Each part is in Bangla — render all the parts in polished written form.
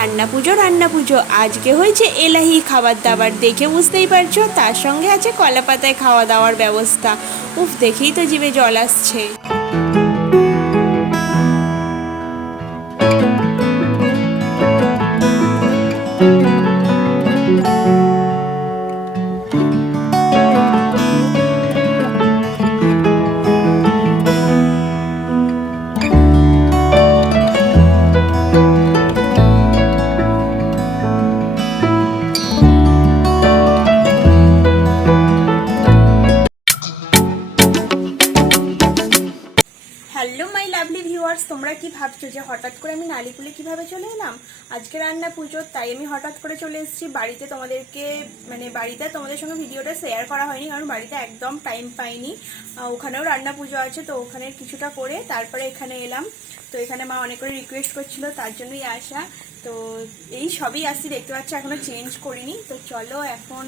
রান্না পুজো আজকে হয়েছে এলাহি খাবার দাবার, দেখে বুঝতেই পারছো। তার সঙ্গে আছে কলা পাতায় খাওয়া দাওয়ার ব্যবস্থা। উফ, দেখেই তো জিভে জল আসছে। হ্যালো মাই লাভলি ভিউয়ার্স, তোমরা কি ভাবছো যে হঠাৎ করে আমি নালিকুলে কিভাবে চলে এলাম? আজকে রান্না পুজো, তাই আমি হঠাৎ করে চলে এসেছি বাড়িতে। বাড়িতে তোমাদের সঙ্গে ভিডিওটা শেয়ার করা হয়নি, কারণ বাড়িতে একদম টাইম পাইনি। ওখানেও রান্না পুজো আছে, তো ওখানে কিছুটা করে তারপরে এখানে এলাম। তো এখানে মা অনেক করে রিকোয়েস্ট করছিল, তার জন্যই আসা। তো এই সবই আসছি, দেখতে পাচ্ছি এখনো চেঞ্জ করিনি। তো চলো এখন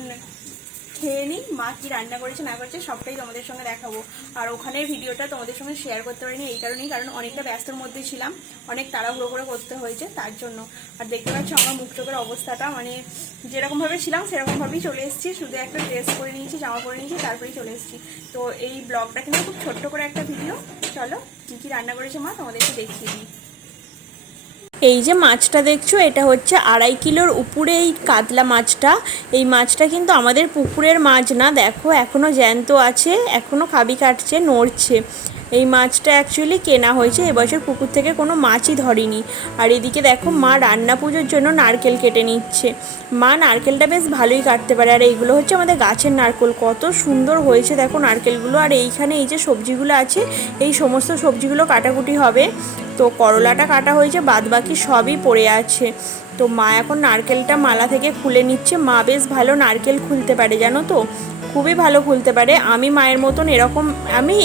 খেয়ে নিই। মা কি রান্না করেছে না করেছে সবটাই তোমাদের সঙ্গে দেখাবো। আর ওখানের ভিডিওটা তোমাদের সঙ্গে শেয়ার করতে পারিনি এই কারণেই, কারণ অনেকটা ব্যস্তর মধ্যে ছিলাম, অনেক তাড়াহুড়ো করে করতে হয়েছে তার জন্য। আর দেখতে পাচ্ছ আমার মুখ চোখের অবস্থাটা, যেরকমভাবে ছিলাম সেরকমভাবেই চলে এসেছি। শুধু একটা ড্রেস পরে নিয়েছি, জামা পরে নিয়েছি, তারপরেই চলে এসেছি। তো এই ব্লগটা কিন্তু খুব ছোট্ট করে একটা ভিডিও। চলো কি কি রান্না করেছে মা তোমাদেরকে দেখিয়ে দিই। এই যে মাছটা দেখছো, এটা হচ্ছে 2.5 কিলোর উপরে এই কাতলা মাছটা। এই মাছটা কিন্তু আমাদের পুকুরের মাছ না, দেখো এখনও জ্যান্ত আছে, এখনও খাবি কাটছে, নড়ছে। এই মাছটা অ্যাকচুয়ালি কেনা হয়েছে, এবছর পুকুর থেকে কোনো মাছই ধরেনি। আর এদিকে দেখো মা রান্না পুজোর জন্য নারকেল কেটে নিচ্ছে। মা নারকেলটা বেশ ভালোই কাটতে পারে। আর এইগুলো হচ্ছে আমাদের গাছের নারকেল, কত সুন্দর হয়েছে দেখো নারকেলগুলো। আর এইখানে এই যে সবজিগুলো আছে, এই সমস্ত সবজিগুলো কাটাকুটি হবে। তো করলাটা কাটা হয়েছে, বাদ বাকি সবই পড়ে আছে। তো মা এখন নারকেলটা মালা থেকে খুলে নিচ্ছে। মা বেশ ভালো নারকেল খুলতে পারে জানো তো, খুবই ভালো খুলতে পারে। আমি মায়ের মতন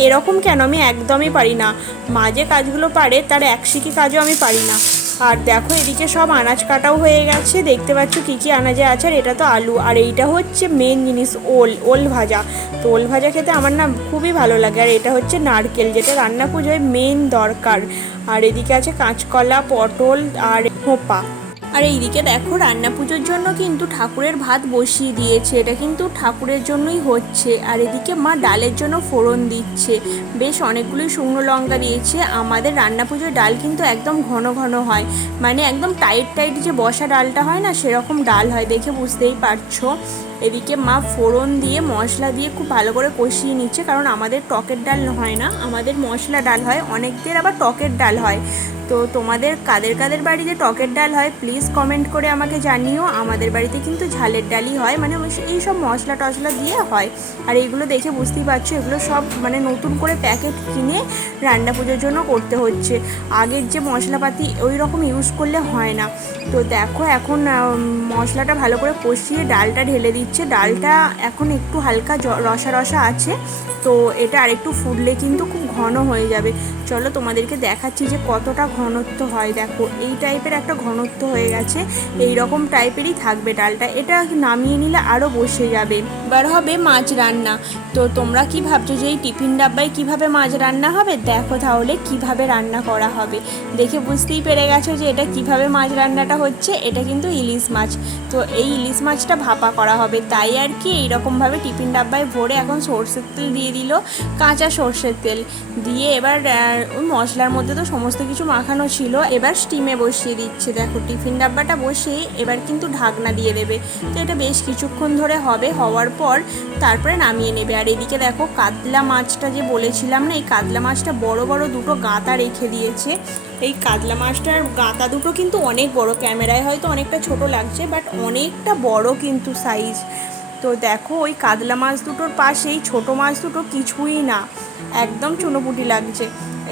এরকম কেন, আমি একদমই পারি না। মা যে কাজগুলো পারে তার একশিকি কাজও আমি পারি না। আর দেখো এদিকে সব আনাজ কাটাও হয়ে গেছে, দেখতে পাচ্ছ কী কী আনাজে আছে। আর এটা তো আলু, আর এইটা হচ্ছে মেন জিনিস ওল ভাজা। তো ওল ভাজা খেতে আমার না খুবই ভালো লাগে। আর এটা হচ্ছে নারকেল, যেটা রান্না পুজোয় মেন দরকার। আর এদিকে আছে কাঁচকলা, পটল আর হোপা। আর এইদিকে দেখো রান্না পুজোর জন্য কিন্তু ঠাকুরের ভাত বসিয়ে দিয়েছে, এটা কিন্তু ঠাকুরের জন্যই হচ্ছে। আর এদিকে মা ডালের জন্য ফোড়ন দিচ্ছে, বেশ অনেকগুলোই শুকনো লঙ্কা দিয়েছে। আমাদের রান্না পুজোর ডাল কিন্তু একদম ঘন ঘন হয়, একদম টাইট টাইট যে বসা ডালটা হয় না, সেরকম ডাল হয়, দেখে বুঝতেই পারছো। এদিকে মা ফোড়ন দিয়ে মশলা দিয়ে খুব ভালো করে কষিয়ে নিচ্ছে, কারণ আমাদের টকের ডাল হয় না, আমাদের মশলা ডাল হয়, অনেকদের আবার টকের ডাল হয়। তো তোমাদের কাদের কাদের বাড়িতে টকের ডাল হয় প্লিজ কমেন্ট করে আমাকে জানিও। আমাদের বাড়িতে কিন্তু ঝালের ডালই হয়, এই সব মশলা টশলা দিয়ে হয়। আর এইগুলো দেখে বুঝতেই পারছো, এগুলো সব নতুন করে প্যাকেট কিনে রান্না পুজোর জন্য করতে হচ্ছে। আগের যে মশলাপাতি ওই রকম ইউজ করলে হয় না। তো দেখো এখন মশলাটা ভালো করে কষিয়ে ডালটা ঢেলে দিচ্ছে। ডালটা এখন একটু হালকা রসা রসা আছে, তো এটা আরেকটু ফুটলে কিন্তু খুব ঘন হয়ে যাবে। চলো তোমাদেরকে দেখাচ্ছি যে কতটা ঘনত্ব হয়। দেখো এই টাইপের একটা ঘনত্ব হয়ে গেছে, এই রকম টাইপেরই থাকবে ডালটা। এটা নামিয়ে নিলে আরও বসে যাবে। এবার হবে মাছ রান্না। তো তোমরা কি ভাবছো যে এই টিফিন ডাব্বায় কিভাবে মাছ রান্না হবে? দেখো তাহলে কিভাবে রান্না করা হবে, দেখে বুঝতেই পেরে গেছো যে এটা কিভাবে মাছ রান্নাটা হচ্ছে। এটা কিন্তু ইলিশ মাছ। তো এই ইলিশ মাছটা ভাপা করা হবে, তাই আর কি এইরকমভাবে টিফিন ডাব্বায় ভরে এখন সর্ষের তেল দিয়ে দিল, কাঁচা সর্ষের তেল দিয়ে। এবার ওই মশলার মধ্যে তো সমস্ত কিছু মাখানো ছিল, এবার স্টিমে বসিয়ে দিচ্ছে। দেখো টিফিন ডাব্বাটা বসিয়ে এবার কিন্তু ঢাকনা দিয়ে দেবে। তো এটা বেশ কিছুক্ষণ ধরে হবে, হওয়ার পর তারপরে নামিয়ে নেবে। আর এদিকে দেখো কাতলা মাছটা যে বলেছিলাম না, এই কাতলা মাছটা বড় বড় দুটো গাঁতা রেখে দিয়েছে। এই কাতলা মাছটার গাঁতা দুটো কিন্তু অনেক বড়, ক্যামেরায় হয়তো অনেকটা ছোট লাগছে, বাট অনেকটা বড় কিন্তু সাইজ। তো দেখো ওই কাতলা মাছ দুটোর পাশেই ছোট মাছ দুটো কিছুই না, একদম চুনোপুটি লাগছে।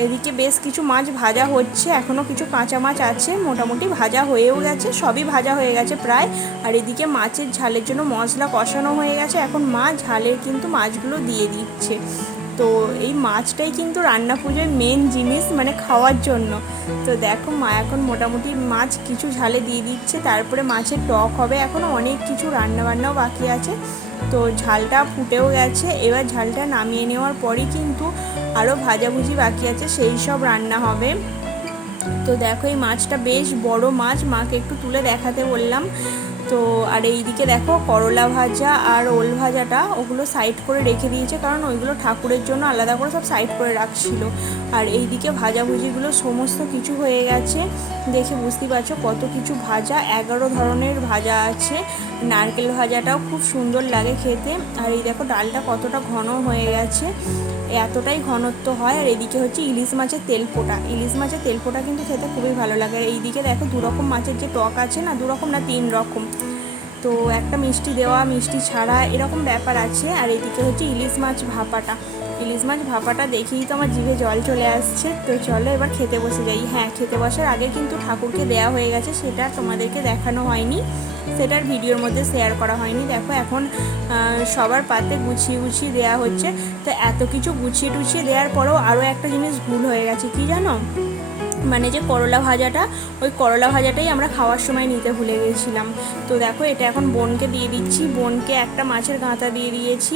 এদিকে বেশ কিছু মাছ ভাজা হচ্ছে, এখনও কিছু কাঁচা মাছ আছে, মোটামুটি ভাজা হয়েও গেছে, সবই ভাজা হয়ে গেছে প্রায়। আর এদিকে মাছের ঝালের জন্য মশলা কষানো হয়ে গেছে, এখন মা ঝালের কিন্তু মাছগুলো দিয়ে দিচ্ছে। তো এই মাছটাই কিন্তু রান্না পুজোয় মেন জিনিস, খাওয়ার জন্য। তো দেখো মা এখন মোটামুটি মাছ কিছু ঝালে দিয়ে দিচ্ছে, তারপরে মাছের টক হবে, এখনও অনেক কিছু রান্নাবান্নাও বাকি আছে। তো ঝালটা ফুটেও গেছে, এবার ঝালটা নামিয়ে নেওয়ার পরই কিন্তু আরও ভাজাভুজি বাকি আছে, সেই সব রান্না হবে। তো দেখো এই মাছটা বেশ বড় মাছ, মাকে একটু তুলে দেখাতে বললাম। তো আর এইদিকে দেখো করলা ভাজা আর ওল ভাজাটা ওগুলো সাইড করে রেখে দিয়েছে, কারণ ওইগুলো ঠাকুরের জন্য আলাদা করে সব সাইড করে রাখছিল। আর এইদিকে ভাজাভুজিগুলো সমস্ত কিছু হয়ে গেছে, দেখে বুঝতেই পারছো কত কিছু ভাজা, 11 ধরনের ভাজা আছে। নারকেল ভাজাটাও খুব সুন্দর লাগে খেতে। আর এই দেখো ডালটা কতটা ঘন হয়ে গেছে, এতটাই ঘনত্ব হয়। আর এদিকে হচ্ছে ইলিশ মাছের তেলপোটা, ইলিশ মাছের তেলপোটা কিন্তু খেতে খুবই ভালো লাগে। আর এইদিকে দেখো 2 রকম মাছের যে টক আছে না, 2 রকম না 3 রকম, তো একটা মিষ্টি দেওয়া মিষ্টি ছাড়া এরকম ব্যাপার আছে। আর এদিকে হচ্ছে ইলিশ মাছ ভাপাটা, ইলিশ মাছ ভাপাটা দেখেই তো আমার জিভে জল চলে আসছে। তো চলো এবার খেতে বসে যাই। হ্যাঁ, খেতে বসার আগে কিন্তু ঠাকুরকে দেওয়া হয়ে গেছে, সেটা তোমাদেরকে দেখানো হয়নি, সেটার ভিডিওর মধ্যে শেয়ার করা হয়নি। দেখো এখন সবার পাতে গুছিয়ে গুছিয়ে দেওয়া হচ্ছে। তো এত কিছু গুছিয়ে টুছিয়ে দেওয়ার পরেও আরও একটা জিনিস ভুল হয়ে গেছে, কি জানো, মানে যে করলা ভাজাটা, ওই করলা ভাজাটাই আমরা খাওয়ার সময় নিতে ভুলে গিয়েছিলাম। তো দেখো এটা এখন বোনকে দিয়ে দিচ্ছি, বোনকে একটা মাছের গাঁথা দিয়ে দিয়েছি,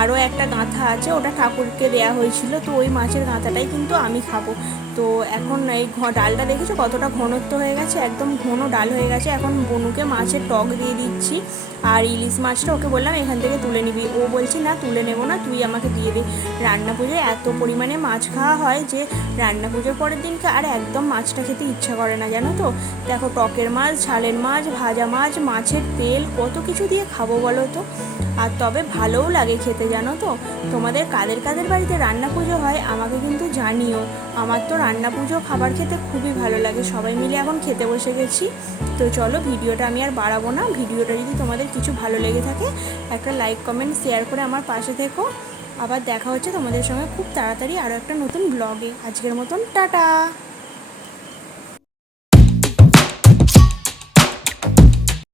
আরও একটা গাঁথা আছে, ওটা ঠাকুরকে দেয়া হয়েছিল। তো ওই মাছের গাঁথাটাই কিন্তু আমি খাবো। তো এখন এই ডালটা দেখেছো কতটা ঘনত্ব হয়ে গেছে, একদম ঘন ডাল হয়ে গেছে। এখন বনুকে মাছের টক দিয়ে দিচ্ছি, আর ইলিশ মাছটা ওকে বললাম এখান থেকে তুলে নিবি, ও বলছি না তুলে নেবো না, তুই আমাকে দিয়ে দে। রান্না পুজোয় এত পরিমাণে মাছ খাওয়া হয় যে রান্না পুজোর পরের দিনকে আর একদম মাছটা খেতে ইচ্ছা করে না, জানো তো। দেখো টকের মাছ, ঝালের মাছ, ভাজা মাছ, মাছের তেল, কত কিছু দিয়ে খাবো বলো তো। আর তবে ভালোও লাগে খেতে, জানো তো। তোমাদের কাদের কাদের বাড়িতে রান্না পুজো হয় আমাকে কিন্তু জানিও। আমার তো রান্না পুজো খাবার খেতে খুবই ভালো লাগে। সবাই মিলে এখন খেতে বসে গেছি। তো চলো ভিডিওটা আমি আর বাড়াবো না, ভিডিওটা যদি তোমাদের কিছু ভালো লেগে থাকে একটা লাইক কমেন্ট শেয়ার করে আমার পাশে থেকো। আবার দেখা হচ্ছে তোমাদের সঙ্গে খুব তাড়াতাড়ি আরও একটা নতুন ব্লগে। আজকের মতন টাটা।